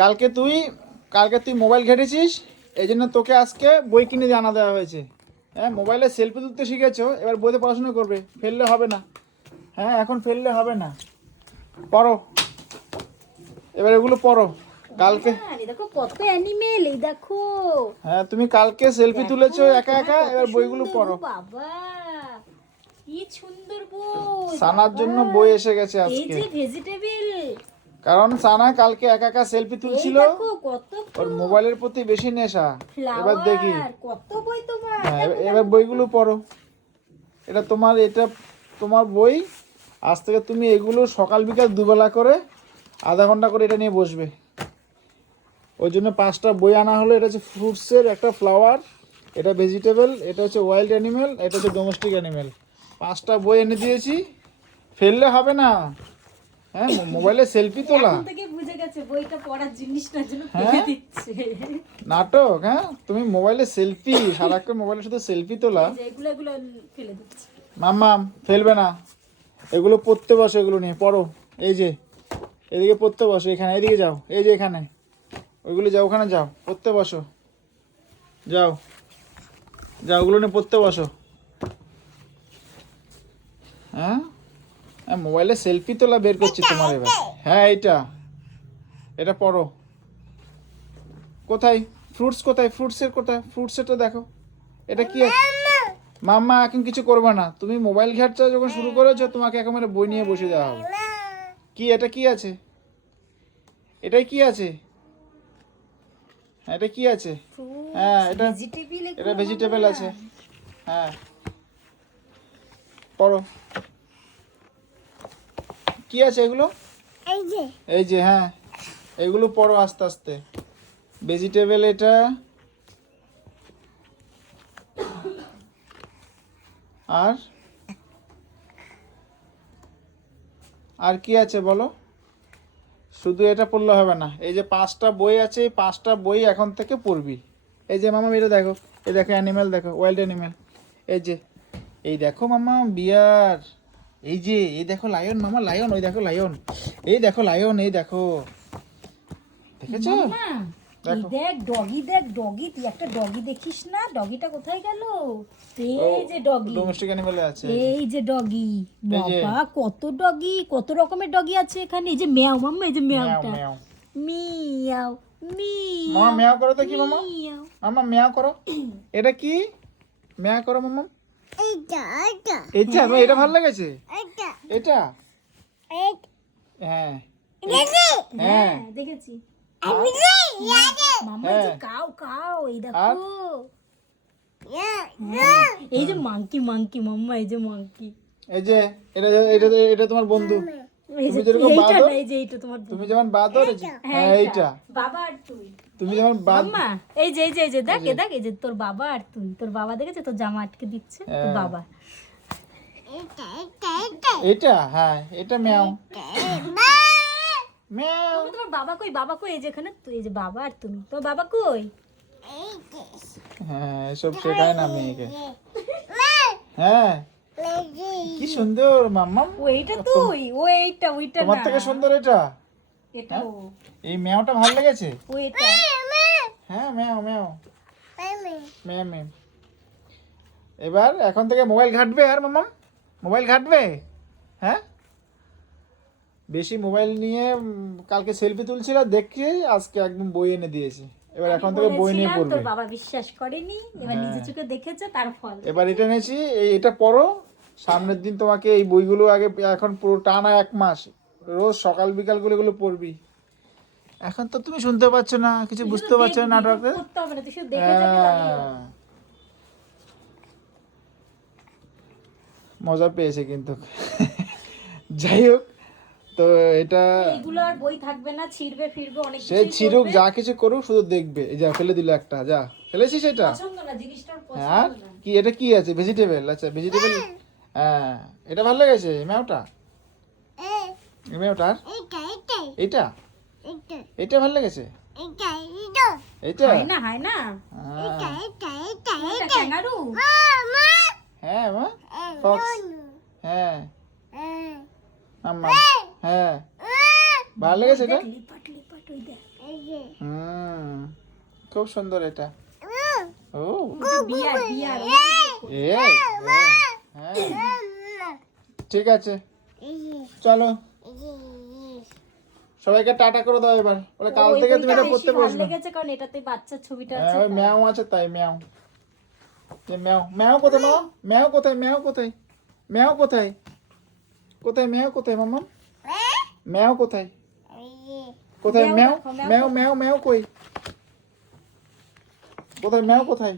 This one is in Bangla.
কালকে তুই কালকে তুই মোবাইল ঘেটেছিস এই জন্য তোকে আজকে বই কিনে জানা দেওয়া হয়েছে। হ্যাঁ মোবাইলে সেলফি তুলতে শিখেছ এবার বইতে পড়াশোনা করবে ফেললে হবে না। হ্যাঁ এখন ফেললে হবে না। পড়ো। এবার এগুলো পড়ো। কালকে কত অ্যানিমেল এই দেখো। হ্যাঁ তুমি কালকে সেলফি তুলেছো একা একা এবার বইগুলো পড়ো। বাবা। কি সুন্দর বই। সানার জন্য বই এসে গেছে এই আজকে। যে ভেজিটেবল কারণ সানা কালকে একা একা সেলফি তুলছিল। ওর মোবাইলের প্রতি বেশি নেশা। এবার দেখি। হ্যাঁ এবার- এবার বইগুলো পড়ো। এটা তোমার এটা তোমার বই। আজ থেকে তুমি এগুলো সকাল বিকাল দুবেলা করে আধা ঘণ্টা করে এটা নিয়ে বসবে। ওই জন্য পাঁচটা বই আনা হলো। এটা হচ্ছে ফ্রুটসের একটা ফ্লাওয়ার এটা ভেজিটেবল এটা হচ্ছে ওয়াইল্ড অ্যানিমেল এটা হচ্ছে ডোমেস্টিক অ্যানিমেল পাঁচটা বই এনে দিয়েছি। ফেললে হবে না। হ্যাঁ মোবাইলে সেলফি তোলা। থেকে বুঝে গেছে বইটা পড়ার জিনিসটার জন্য হ্যাঁ? ফেলে দিচ্ছে। নাটক হ্যাঁ? তুমি মোবাইলে সেলফি সারাক্ষণ মোবাইলে শুধু সেলফি তোলা। এগুলো এগুলো ফেলে দিচ্ছে। মাম্মাম ফেলবে না। এগুলো পড়তে বসো এগুলো নিয়ে পড়ো। এই যে এদিকে পড়তে বসো এখানে এদিকে যাও। এই যে এখানে ওইগুলো যাও ওখানে যাও পড়তে বসো। যাও যাও ওগুলো নিয়ে পড়তে বসো। হ্যাঁ হ্যাঁ? মোবাইলে সেলফি তোলা বের করছি তোমার এবার। হ্যাঁ এটা এটা পড়ো কোথায়? ফ্রুটস কোথায়? ফ্রুটসের কোথায়? ফ্রুটসেরটা দেখো। এটা কি আছে? মাম্মা এখন কিছু করবে না। তুমি মোবাইল ঘাটটা যখন শুরু করেছ তোমাকে একেবারে বই নিয়ে বসে দেওয়া হবে। কি? এটা কি আছে? এটাই কি আছে? এটা কি আছে? হ্যাঁ এটা ভেজিটেবল এটা ভেজিটেবল আছে। হ্যাঁ। পড়ো। কি আছে এগুলো? এই যে। এই যে হ্যাঁ। এগুলো পড়ো আস্তে আস্তে। ভেজিটেবল এটা। আর? আর কি আছে বলো? শুধু এটা পড়লে হবে না। এই যে পাঁচটা বই আছে এই পাঁচটা বই এখন থেকে পড়বি। এই যে মামা এটা দেখো। এই দেখো অ্যানিমেল দেখো ওয়াইল্ড অ্যানিমেল এই যে এই দেখো মামা বিয়ার। এই যে এই দেখো লায়ন মামা লায়ন ওই দেখো লায়ন এই দেখো লায়ন এই দেখো। দেখেছ? দেখ। ডগি দেখ ডগি তুই একটা ডগি দেখিস না? ডগিটা কোথায় গেল? এই যে ডগি ডোমেস্টিক অ্যানিমেলে আছে। এই যে ডগি বাবা কত ডগি কত রকমের ডগি আছে এখানে? এই যে ম্যাও মাম্মা এই যে ম্যাও ম্যাওটা। ম্যাও। মিয়াও মামা মিয়াও করো দেখি মামা? মিয়াও। মামা ম্যাও করো। এটা কি? ম্যাও করো মামা। এটা আমার এটা ভালো লেগেছে? এটা। হ্যাঁ। হ্যাঁ। দেখেছি? এই যে হ্যাঁ। কাও কাও এই দেখো। হ্যাঁ, এই যে মাংকি মাংকি মাম্মা এই যে মাংকি। এই যে এটা এটা এটা তোমার বন্ধু। এই যে তুমি যেরকম এইটা এই যে এইটা তোমার তুমি যেমন বাদর এই হ্যাঁ এইটা। বাবা আর তুই। তুমি যেমন বাদ মাম্মা এই যে এই যে যে দেখ দেখ এই যে তোর বাবা আর তুই তোর বাবা দেখেছে? তোর জামা আটকে দিচ্ছে তোর হ্যাঁ। বাবা। এটা? হ্যাঁ এটা ম্যাও। ম্যাও। তোমার বাবা কই? বাবা কই? এই যেখানে তুই এই যে বাবা আর তুমি। তোর বাবা কই? হ্যাঁ এসব শেখায় না মেয়েকে। হ্যাঁ। কি সুন্দর মাম্মা ও এইটা তুই? ও এইটা ওইটা তোমার থেকে সুন্দর এটা? এটা এই ম্যাওটা ভালো লেগেছে? ও এটা হ্যাঁ ম্যাও ম্যাও। ম্যাও ম্যাম এবার এখন থেকে মোবাইল ঘাটবে আর মাম্মাম মোবাইল ঘাটবে? হ্যাঁ? বেশি মোবাইল নিয়ে কালকে সেলফি তুলছিল দেখে আজকে একদম বই এনে দিয়েছি। এবার এখন থেকে বই নিয়ে পড়বে। তোর বাবা বিশ্বাস করেনি এবার নিজে চোখে দেখেছে তার ফল। এবার এটা এনেছি এই এটা পড়ো। সামনের দিন তোমাকে এই বইগুলো আগে এখন পুরো টানা এক মাস। রোজ সকাল বিকাল করে এগুলো পড়বি। এখন তো তুমি শুনতে পাচ্ছ না কিছু বুঝতে পারছ না নাটকে করতে হবে না তুই শুধু দেখে যাবি তাহলেই হবে। হ্যাঁ। মজা পেয়েছে কিন্তু। যাই হোক তো এটা এগুলো আর বই থাকবে না ছিড়বে ফিরবে অনেক সে ছিড়ুক যা কিছু করুক শুধু দেখবে। এই যা ফেলে দিল একটা যা। ফেলেছিস এটা? পছন্দ না জিনিসটার হ্যাঁ পছন্দ না। কি এটা কি আছে? ভেজিটেবল আচ্ছা ভেজিটেবল হ্যাঁ। এটা ভালো লেগেছে এই এইটা ভালো লেগেছে? এইটা না হয় না। হ্যাঁ। এটা হ্যাঁ মা। ফক্স হ্যাঁ। আম্মা। হ্যাঁ। ভালো লেগেছে এটা? হুম খুব সুন্দর এটা। ও। হ্যাঁ ঠিক আছে। চলো। সবাইকে টাটা করে দাও এবার। বলে কাল থেকে তুমি এটা পড়তে বসবে। লেগেছে কারণ এটাতে বাচ্চার ছবিটা হ্যাঁ আছে ওই ম্যাও আছে তাই ম্যাও। যে ম্যাও। ম্যাও কোথায় মামা? ম্যাও কোথায় ম্যাও কোথায়? ম্যাও কোথায়? কোথায় ম্যাও কোথায় মামা? ম্যাও কোথায়? কোথায় ম্যাও ম্যাও? ম্যাও ম্যাও কই? কোথায় ম্যাও কোথায়?